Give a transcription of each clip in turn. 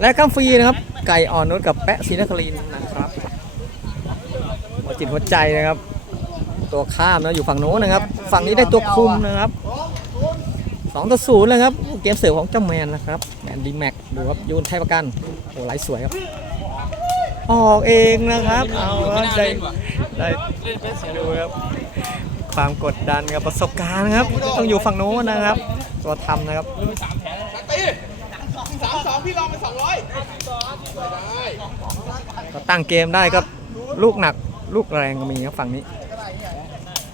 และข้ามฟรีนะครับ ไก่อ่อนนุชกับแปะศรีนครินนะครับหัวจิตหัวใจนะครับ ตัวข้ามนะอยู่ฝั่งโน้นนะครับ ฝั่งนี้ได้ตัวคุมนะครับสองต่อศูนย์เลยครับ เกมเสิร์ฟของเจ้าแมนนะครับ แมนดีแม็กดูครับยูนไทยประกันโอ้ไหลสวยครับ ออกเองนะครับ เอาครับได้ได้ดูครับ ความกดดันกับประสบการณ์นะครับ ต้องอยู่ฝั่งโน้นนะครับ ตัวทำนะครับ สามสองพี่ลองไปสองร้อยก็ตั้งเกมได้ครับลูกหนักลูกแรงก็มีครับฝั่งนี้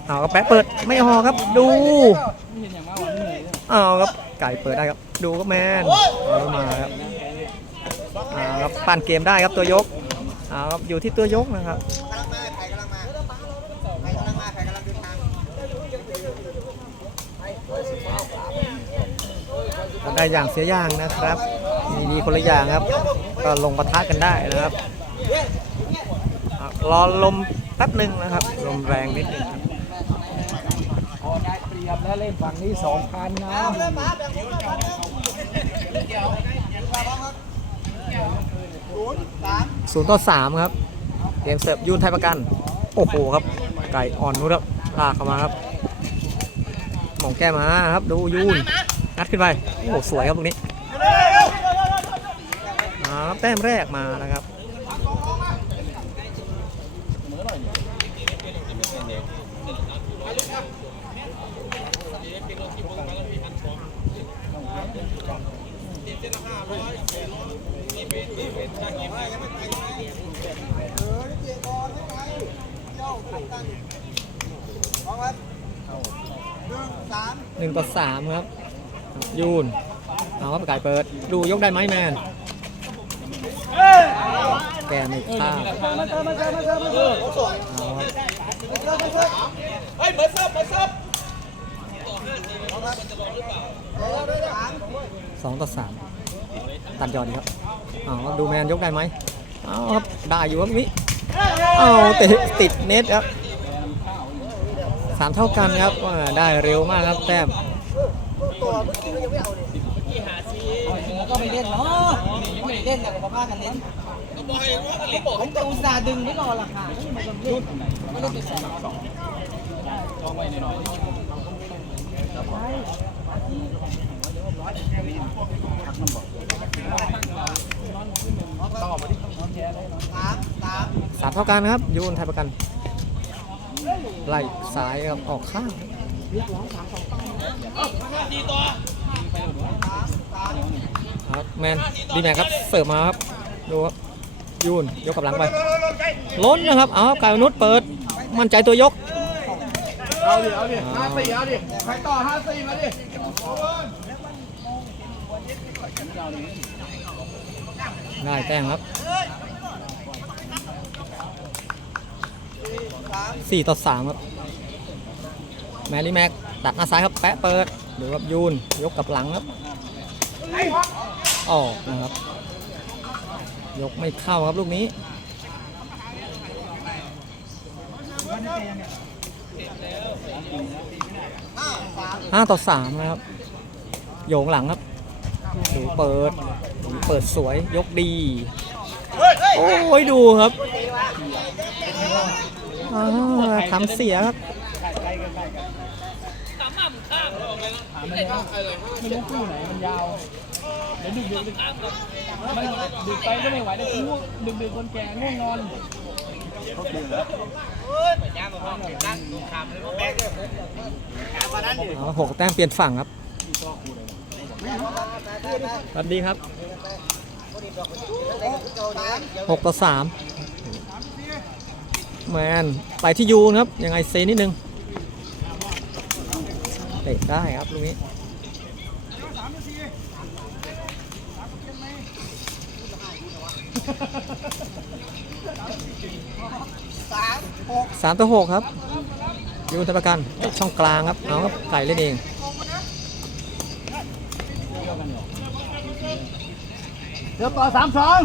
เอาครับแปะเปิดไม่ออครับ ดูเอาครับไก่เปิดได้ครับ ดูครับแมนเอามาครับเอาครับปั่นเกมได้ครับตัวยกเอาครับอยู่ที่ตัวยกนะครับได้อย่างเสียอย่างนะครับ ดีคนละอย่างครับ ก็ลงปะทะกันได้นะครับอะรอลมแป๊บหนึ่งนะครับ ลมแรงนิดหนึงครับพอได้เปรียบแล้วเล่นฝั่งนี้สองพันนะศูนย์ต่อสามครับ เกมเสิร์ฟยูนไทยประกัน โอ้โหครับ ไก่อ่อนนู้นครับลากเข้ามาครับหมองแก้มาครับ ดูยูนงัดขึ้นไป โอ้โห สวยครับตรงนี้ มาแต้มแรกมานะครับพร้อมครับหนึ่งสามหนึ่งต่อสามครับ ยูน เอาครับไก่เปิด ดูยกได้ไหมแมน แกม่ข้ามเอาครับเฮ้ยเบอร์ซิร์ฟเบอร์ซิร์ฟสองต่อสามตัดยอดดีครับอาครับดูแมนยกได้ไหมเอาวครับได้อยู่ครับนี้เอาเตะติดเน็ตครับสามเท่ากันครับได้เร็วมากครับแต้มก็ไม่เล่นเนาะไม่เล่นกันประมากันเล่น ผมจะอุตส่าห์ดึงไว้รอราคาไม่มาเล่นไม่เล่นไปสองสามสามสามเท่ากันครับยูนไทยประกันไล่ซ้ายครับออกข้างครับแมนดีแมนครับเสิร์ฟมาครับดูครับ ยูนยกกับหลังไปล้นนะครับเอาครับกายมนุษย์เปิด มั่นใจตัวยกเอาดิเอาดิห้าสี่เอาดิใครต่อห้าสี่มาดิได้แต้มครับสี่ต่อสามครับแมรี่แม็กตัดหน้าซ้ายครับแปะเปิดดูครับยูนยกกับหลังครับออกนะครับ ยกไม่เข้าครับลูกนี้ห้าต่อสามนะครับ โยงหลังครับดูเปิดดูเปิดสวยยกดี โอ้ยดูครับอ่าทำเสียครับไม่รู้คู่ไหนมันยาวเดี๋ยวดึกดึกดึกไม่ดึกไปก็ไม่ไหวแล้วง่วงดึกดึกคนแก่ง่วงนอนเอาหกแต้มเปลี่ยนฝั่งครับสวัสดีครับหกต่อสามแมนไปที่ยูนะครับ ยังไงเซนิดนึงเตะได้ครับลูกนี้ สามหกสามต่อหกครับยูนทประกันช่องกลางครับ เอาครับไก่เล่นเองเดี๋ยวต่อสามสอง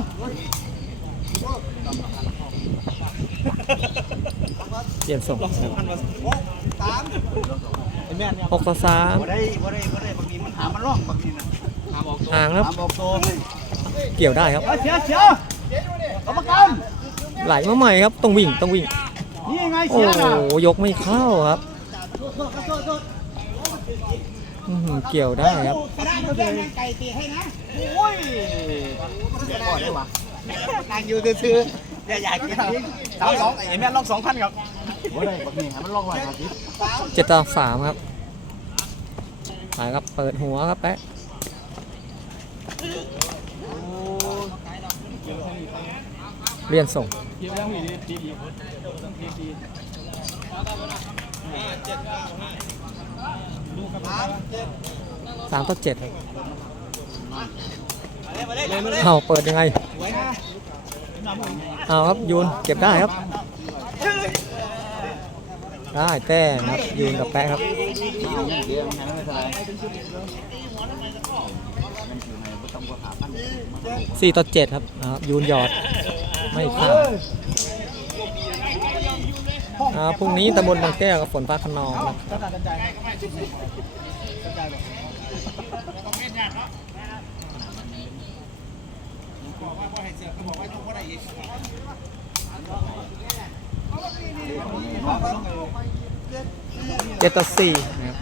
เปลี่ยนส่งสามหกต่อสามบ่ได้บ่ได้บ่ได้บางทีมันหามันร่องบางทีนะห่างครับหาบอกโต เลยเกี่ยวได้ครับเสียเสียกรรมการไหลมาใหม่ครับต้องวิ่งต้องวิ่งนี่ไงโอ้เสียนะโหยกไม่เข้าครับอื้อหือเกี่ยวได้ครับไก่ตีให้นะโอ้ยนางอยู่ซื่อๆอย่าอยากกินสามสองไอ้แม่ล็อกสองพันครับโอ้ยบักนี่มันล็อกไว้ครับเจ็ดต่อสามครับไปครับเปิดหัวครับแปะ เรียนส่ง สามต่อเจ็ดเอาเปิดยังไง เอาครับยูนเก็บได้ครับ ได้แต้มครับยูนกับแปะครับสี่ต่อเจ็ดครับยูนหยอด ไม่ข้ามอ่าพรุ่งนี้ตำบลบางแก้วกับฝนฟ้าขนองครับก็ตัดสินใจเจ็ดต่อสี่นะครับ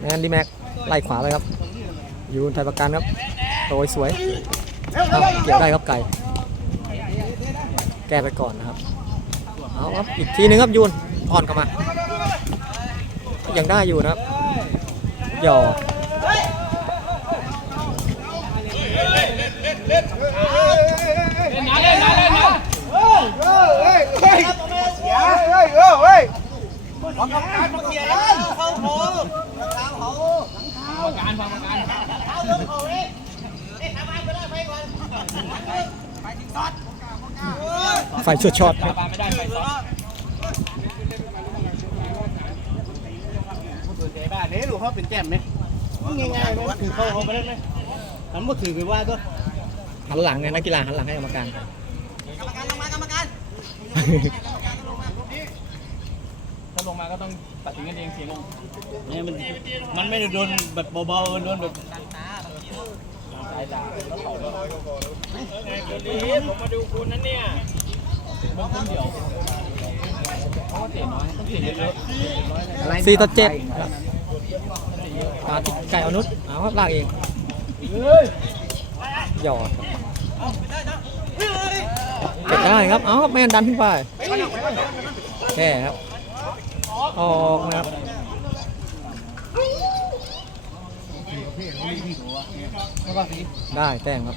แมนดีแม็กไล่ขวาเลยครับ ยูนไทยประกันครับโรยสวยเอาเกี่ยวได้ครับไก่แก้ไปก่อนนะครับเอาครับอีกทีหนึงครับยูนอ่อนเข้ามายังได้อยู่นะครับหยอกเล่นนะเล่นนะเล่นนเฮ้ยเฮ้ยเฮ้ยเสียเฮ้ยเฮ้ยเฮ้ยของการมาเกียร์เข้าโถเท้าเขาประการฟังการ เท้าเริ่มเขาเลยเอ๊ะทำไมไปได้ไปก่อนไปถึงซอด ไฟช็อตช็อตครับบ้านนี้ลูกเขาเป็นแจ่มไหมง่ายๆไหมถือเข้าเขาไปได้ไหมมันบ่ถือไปว่าตัวหันหลังเนี่ยนักกีฬาหันหลังให้กรรมการกรรมการลงมากรรมการถ้าลงมาก็ต้องตัดสินกันเองเสียลงเนี่ยมันมันไม่ได้โดนแบบเบาๆโดนแบบสายตาแล้วเขาด้วยผมมาดูคุณนั่นเนี่ย สี่ต่อเจ็ดครับมาที่ไก่อนุษเอาครับลากเองหยอดครับเก็บได้ครับ เอาครับแมนดันขึ้นไปแค่ครับ ออกนะครับได้แต้มครับ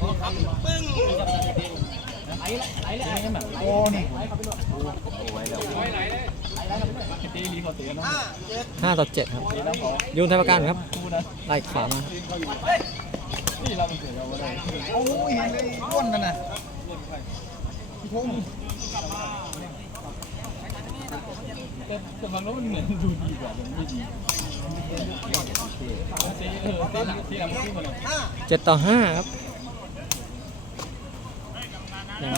โอ้นี่ตีรีเขาเตะนะห้าต่อเจ็ดครับ ยูนไทยประกันครับ ไล่ขวามานี่เราเป็นเสือเราได้โอ้ยเห็นเลยก้นนั่นน่ะแต่แต่ฟังแล้วมันเหมือนดูดีกว่ามันไม่ดีเตะเออเตะหลังที่เราขึ้นมาเลยเจ็ดต่อห้าครับ ยังไง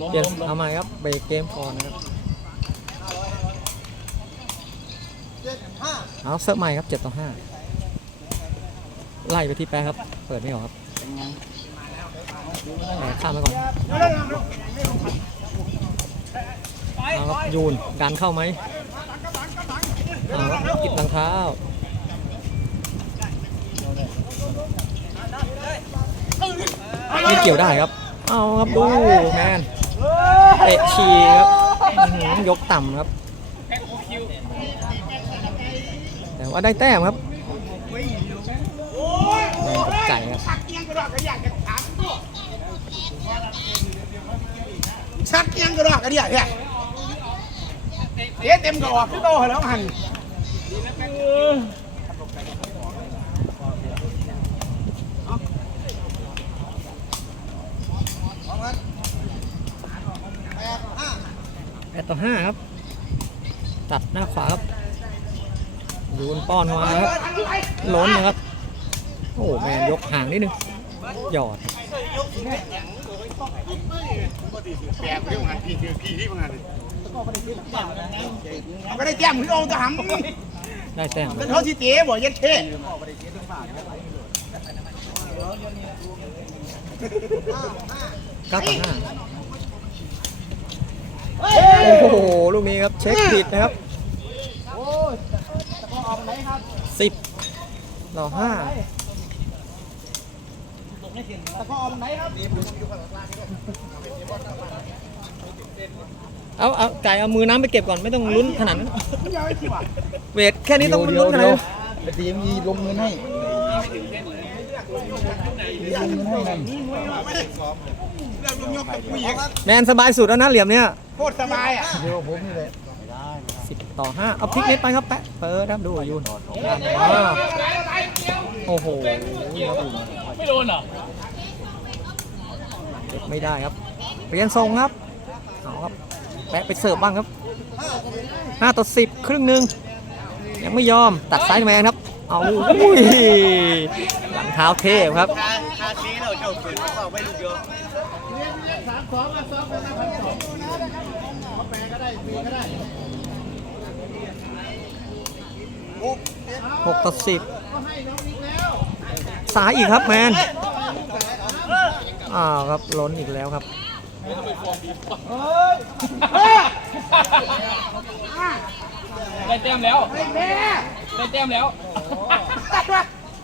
ล้มเปลี่ยนล้มล้มเอาใหม่ครับเบรกเกมก่อนนะครับเอาเซิร์ฟใหม่ครับเจ็ดต่อห้าไล่ไปที่แป๊ะครับ เปิดไม่ออกครับแหมข้ามไปก่อนเอาครับยูนดันเข้าไหมเอาครับกิดหลังเท้า ไม่เกี่ยวได้ครับ เอาครับดูแมนเตะฉี่ครับอื้อหือยกต่ำครับ แต่ว่าได้แต้มครับแมนกับไก่ครับชักยังกระดอกกระเดียดเนี่ยเอ๊ะเต็มกระบอกขึ้นโตแล้วหัน แปดต่อห้าครับ ตัดหน้าขวาครับยูนป้อนเข้ามาครับล้นนะครับ โอ้แมนยกห่างนิดนึง หยอดแปลกเรื่องหันพี่พี่พี่ที่มึงหันก็ได้แจ่มขึ้นโองตะหำได้แต้มเป็นเขาที่เต๋บ่ยันเท่เก้าต่อห้า โอ้โห ลูกนี้ครับ เช็คผิดนะครับโอ้ยตะกอออกไหนครับสิบต่อห้าตะกอออกไหนครับเอาเอาไก่เอามือน้ำไปเก็บก่อนไม่ต้องลุ้นขนาดนั้นเวทแค่นี้ต้องลุ้นขนาดนั้นแต่ทีมีลงเงินให้มีลงเงินให้นั่นแมนสบายสุดแล้วนะเหลี่ยมเนี้ย โคตรสบายอะเดี๋ยวผมนี่เลยสิบต่อห้าเอาพลิกเน็ตไปครับแปะเปิดครับดูยูนอ่าโอ้โหไม่โดนเหรอเก็บไม่ได้ครับเปลี่ยนทรงครับเอาครับแปะไปเสิร์ฟบ้างครับห้าต่อสิบครึ่งหนึ่งยังไม่ยอมตัดซ้ายแมนครับเอาอุ้ยหลังเท้าเทพครับคาซีเราเจ้าฝืนเขาไม่ลูกเยอะ หกต่อสิบสายอีกครับแมนอ้าวครับล้นอีกแล้วครับได้แต้มแล้วได้แต้มแล้ว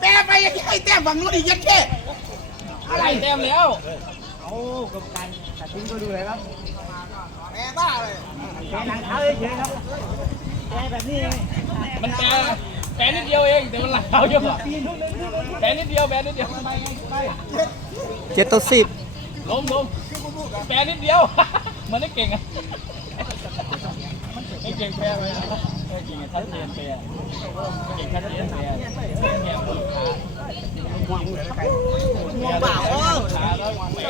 แต้มไปยังไงแต้มฝั่งนู้นอีกยันแค่ได้แต้มแล้วแม่บ้าเลยมันแปรแปรนิดเดียวเองแต่มันหลังเท้าเยอะแปรนิดเดียวแปรนิดเดียวเจ็ดต่อสิบล้มล้มแปรนิดเดียว มันได้เก่งอะไม่เก่งแปรไปไม่เก่งชัดเจนแปรเก่งชัดเจนแปรแกคนขาบ้าโอ้ขาแล้วแปร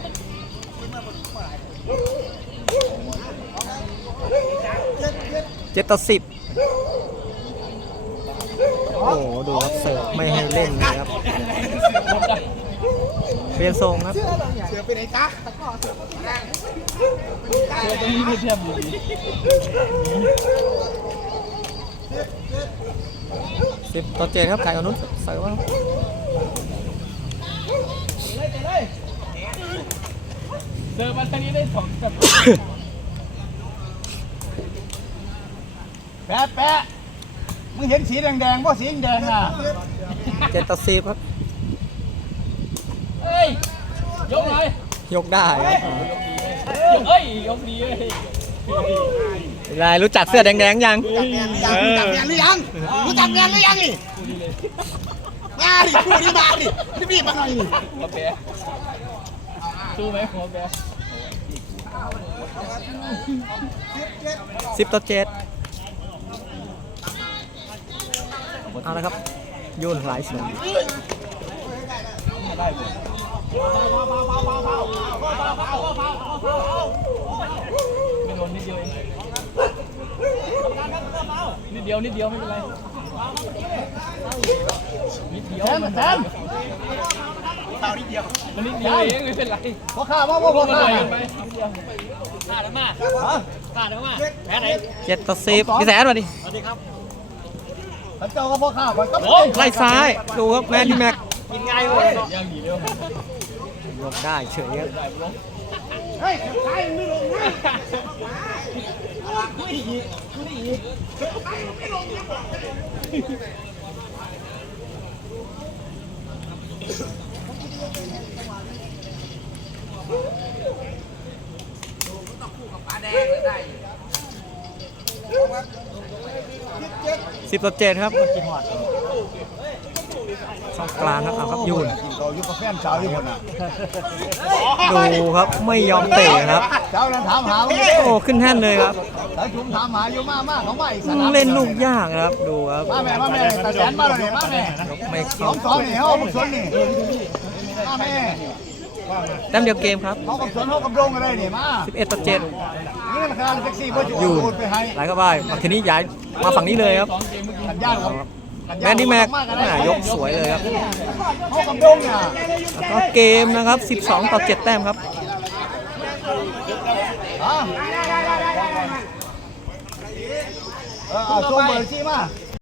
เจ็ดต่อสิบโอ้โห ดูครับเสิร์ฟไม่ให้เล่นเลยครับ เปลี่ยนทรงครับ เสือไปไหนจ๊ะตัวตรงนี้ไม่เทียบอยู่ดีสิบต่อเจ็ดครับไก่อนุชเสิร์ฟ ครับเจอมันทางนี้ได้สองแบบแปะแปะมึงเห็นสีแดงๆป่ะสีแดงอะเจ็ดต่อสิบครับ เฮ้ย ยกหน่อยยกได้ครับเฮ้ย ยกดีเลยลายรู้จักเสื้อแดงๆยัง รู้จักแมนหรือยัง รู้จักแมนหรือยังนี่มาดิพูดดิมาดิรีบๆมาหน่อยนี่หัวแปรสู้ไหมหัวแปร สิบต่อเจ็ดเอาละครับ โยนหลายส่วนไม่โดนนิดเดียวเองนิดเดียวนิดเดียวไม่เป็นไรนิดเดียวมัน แซมมันนิดเดียวเองไม่เป็นไรพอข้าวว่าว่าพอมันข้าเลวยไปนิดเดียวขาดแล้วมาขาดแล้วมาแพ้ไหนเจ็ดต่อสิบพี่แสนมาดิพระเจ้าก็พอข้าวก็โอ้ไล่ซ้ายดูครับแมนดีแม็กกินง่ายเลยยังดีเดียวยกได้เฉยครับได้บล็อกเฮ้ยใครไม่ลงนะ สิบต่อเจ็ดครับช่องกลางครับเอาครับยูนเราอยู่กับแฟนสาวอยู่คนน่ะดูครับไม่ยอมเตะครับสาวนั้นถามหาโอ้ขึ้นแท่นเลยครับสาวชุมถามหาอยู่มากมากเขาไม่สอืนามมเล่นลูกยากครับดูครับมาแม่มาแม่ตาแสนมาเลยมาแม่ไม่สเข้าองสองนี่เขาบักสวนนี่ มาแม่แต้มเดียวเกมครับเขาบักสวนเขากับโรงอะไรนี่มา11ต่อ7นี่ราคาแท็กซี่ก็จะยูโอนไปให้ไหลเข้าไปมาทีนี้ย้ายมาฝั่งนี้เลยครับสองเกมเมื่อกี้ขันย่างครับแมนดี้แม็กอ่ายกสวยเลยครับเขากับโรงเนี่ยแล้วก็เกมนะครับ 12 ต่อ 7 แต้มครับเออเอาส่งเบอร์ชี้มาส